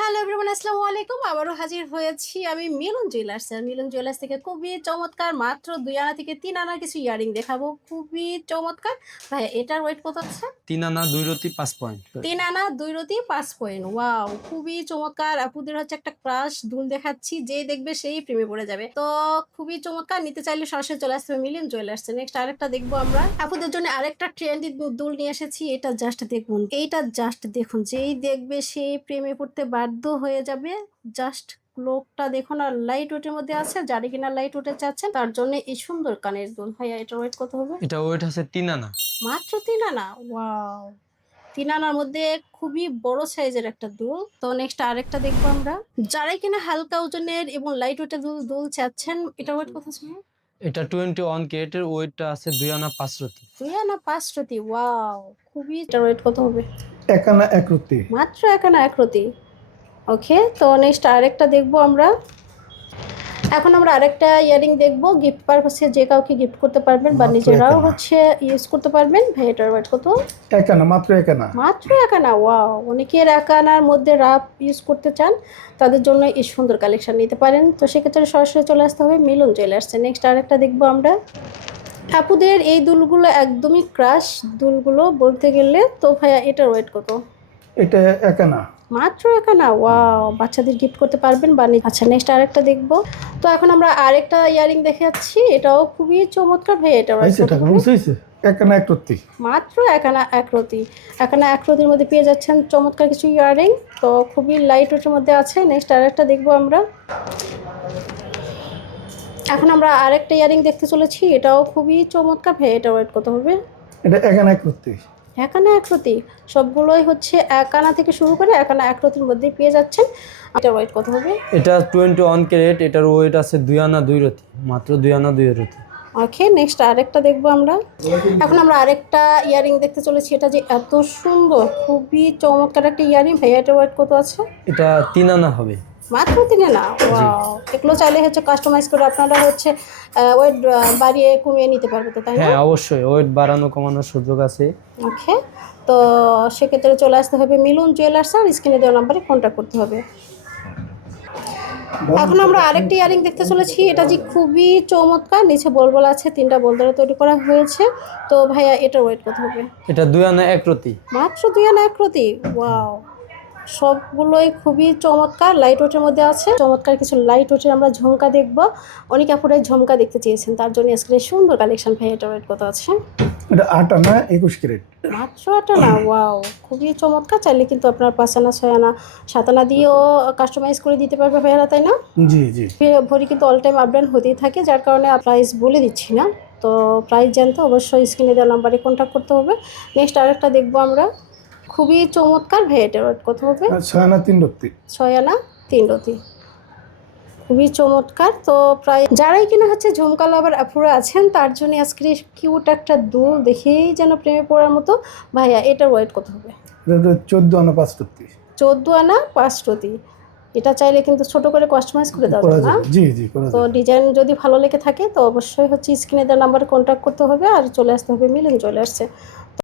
Hello everyone আসসালামু আলাইকুম। আবারও হাজির হয়েছি আমি মিলন জুয়েলার্স আর মিলন জুয়েলার্স থেকে খুবই চমৎকার মাত্র দুই আনা থেকে তিন আনার কিছু ইয়ারিং দেখাবো। খুবই চমৎকার। ভাই এটার ওয়েট কত হচ্ছে তিন আনা দুই রতি পাঁচ পয়েন্ট তিন আনা দুই রতি পাঁচ পয়েন্ট ওয়াও খুবই চমৎকার। আপুদের হচ্ছে একটা ক্রাশ দুল দেখাচ্ছি যে দেখবে সেই প্রেমে পড়ে যাবে। তো খুবই চমৎকার নিতে চাইলে সরাসরি চলে আসতে হবে মিলিয়ন জুয়েলার্স নেক্সট আরেকটা দেখব আমরা। আপুদের জন্য আরেকটা ট্রেন্ডি দুল নিয়ে এসেছি এটা জাস্ট দেখুন। এইটা জাস্ট দেখুন যেই দেখবে সেই প্রেমে পড়তে বাধ্য হয়ে যাবে। জাস্ট লোকটা দেখুন আর লাইট ওয়েটের মধ্যে আছে। যারা কিনা লাইট ওয়েটে চাচ্ছেন তার জন্য এই সুন্দর কানের দুল। ভাইয়া এটা ওয়েট কত হবে? এটা ওয়েট আছে তিন আনা। মাত্র তিন আনা? ওয়াও তিন আনার মধ্যে খুবই বড় সাইজের একটা দুল। তো নেক্সট আরেকটা দেখব আমরা। যারাই কিনা হালকা ওজনের এবং লাইট ওয়েটের দুল দুল চাচ্ছেন এটা ওয়েট কত ছিল এটা টোয়েন্টি ওয়ান কেটের ওয়েটটা আছে দুই আনা পাঁচ রতি। দুই আনা পাঁচ রতি ওয়াও খুবই এটা ওয়েট কত হবে? একানা এক রত্তি মাত্র এক আনা এক রতি। ওকে তো নেক্সট আরেকটা দেখব আমরা। এখন আমরা আরেকটা ইয়ারিং দেখব গিফট পারপাসে যে কাউকে গিফট করতে পারবেন বা নিজেরাও হচ্ছে ইউজ করতে পারবেন। ভাই এটার ওয়েট কত? একানা মাত্র একানা। মাত্র একানা? ওয়াও অনেকের একানার মধ্যে রাপ ইউজ করতে চান তাদের জন্য এই সুন্দর কালেকশন নিতে পারেন। তো সেক্ষেত্রে সরাসরি চলে আসতে হবে মিলন জুয়েলার্সে নেক্সট আরেকটা দেখব আমরা। আপুদের এই দুলগুলো একদমই ক্রাশ দুলগুলো বলতে গেলে তো ভাইয়া এটার ওয়েট কত? এটা একানা মাত্র একানা ওয়াও বাচ্চাদের গিফট করতে পারবেন বা নি- আচ্ছা নেক্সট আরেকটা দেখব। তো এখন আমরা আরেকটা ইয়ারিং দেখে যাচ্ছি। এটাও খুবই চমৎকার ভাই এটা একানা এক রত্তি। মাত্র একানা একরতি একানা একরতির মধ্যে পেয়ে যাচ্ছেন চমৎকার কিছু ইয়ারিং। তো খুবই লাইট ওয়েটের মধ্যে আছে। নেক্সট আরেকটা দেখব আমরা। এখন আমরা আরেকটা ইয়ারিং দেখতে চলেছি। এটাও খুবই চমৎকার ভাই এটা ওয়েট কত হবে। এটা একানা এক রত্তি। একানা একরতি সবগুলোই হচ্ছে একানা থেকে শুরু করে একানা একরতির মধ্যেই পেয়ে যাচ্ছেন। এটা ওয়েট কত হবে? এটা টোয়েন্টি ওয়ান ক্যারেট এটার ওয়েট আছে দুই আনা দুই রতি মাত্র দুই আনা দুই রতি। ওকে নেক্সট আরেকটা দেখব আমরা। এখন আমরা আরেকটা ইয়ারিং দেখতে চলেছি এটা যে এত সুন্দর খুবই চমৎকার একটা ইয়ারিং। ভাই এটা ওয়েট কত আছে? এটা তিন আনা হবে। মাত্র তিনে না ওয়াও এগুলো চাইলে হচ্ছে কাস্টমাইজ করে আপনারা হচ্ছে ওয়েট বাড়িয়ে কমিয়ে নিতে পারবে তো তাই না? হ্যাঁ অবশ্যই। ওয়েট বাড়ানো কমানোর সুযোগ আছে। ওকে তো সেক্ষেত্রে চলে আসতে হবে মিলন জুয়েলার্স আর স্ক্রিনে দেওয়া নাম্বারে কন্ট্যাক্ট করতে হবে। এখন আমরা আরেকটি ইয়ারিং দেখতে চলেছি। এটা যে খুবই চমৎকার নিচে বলবল আছে তিনটা বল দ্বারা তৈরি করা হয়েছে। তো ভাইয়া এটা ওয়েট কত হবে? এটা দুই আনা এক রতি। মাত্র দুই আনা এক রতি? ওয়াও সবগুলোই খুবই চমৎকার লাইট ওয়েটের মধ্যে আছে। চমৎকার কিছু লাইট ওয়েটের আমরা ঝুমকা দেখব। অনেক আপুরাই ঝুমকা দেখতে চেয়েছেন তার জন্য আজকে সুন্দর কালেকশন ভাই এটা ওয়েট কত আছে এটা আট আনা একুশ ক্যারেট। মাত্র একটা না ওয়াও খুবই চমৎকার চাইলে কিন্তু আপনার পাঁচ আনা ছয় আনা সাত আনা দিয়েও কাস্টমাইজ করে দিতে পারবে ভাইয়ারা তাই না? জি জি। ভরি কিন্তু অল টাইম আপ ডাউন হতেই থাকে যার কারণে প্রাইস বলে দিচ্ছি না। তো প্রাইস জানতে অবশ্যই স্ক্রিনে দেওয়া নাম্বারে কন্ট্যাক্ট করতে হবে। নেক্সট আরেকটা দেখব আমরা। খুবই চমৎকার ভেয়েটের ওয়েট কত হবে ছয় আনা তিন রত্তি। ছয় আনা তিন রতি খুবই চমৎকার। তো প্রায় যারাই কিনা হচ্ছে ঝুমকা লাভার আপুরা আছেন তার জন্য আজকে কিউট একটা দুল দেখেই যেন প্রেমে পড়ার মতো। ভাইয়া এটার ওয়েট কত হবে। চোদ্দ আনা পাঁচ রত্তি। চোদ্দ আনা পাঁচ রতি এটা চাইলে কিন্তু ছোট করে কাস্টমাইজ করে দেওয়া যাবে জি জি তো ডিজাইন যদি ভালো লেগে থাকে তো অবশ্যই হচ্ছে স্ক্রিনে দেওয়ার নাম্বারে কন্ট্যাক্ট করতে হবে আর চলে আসতে হবে মিলন চলে আসছে।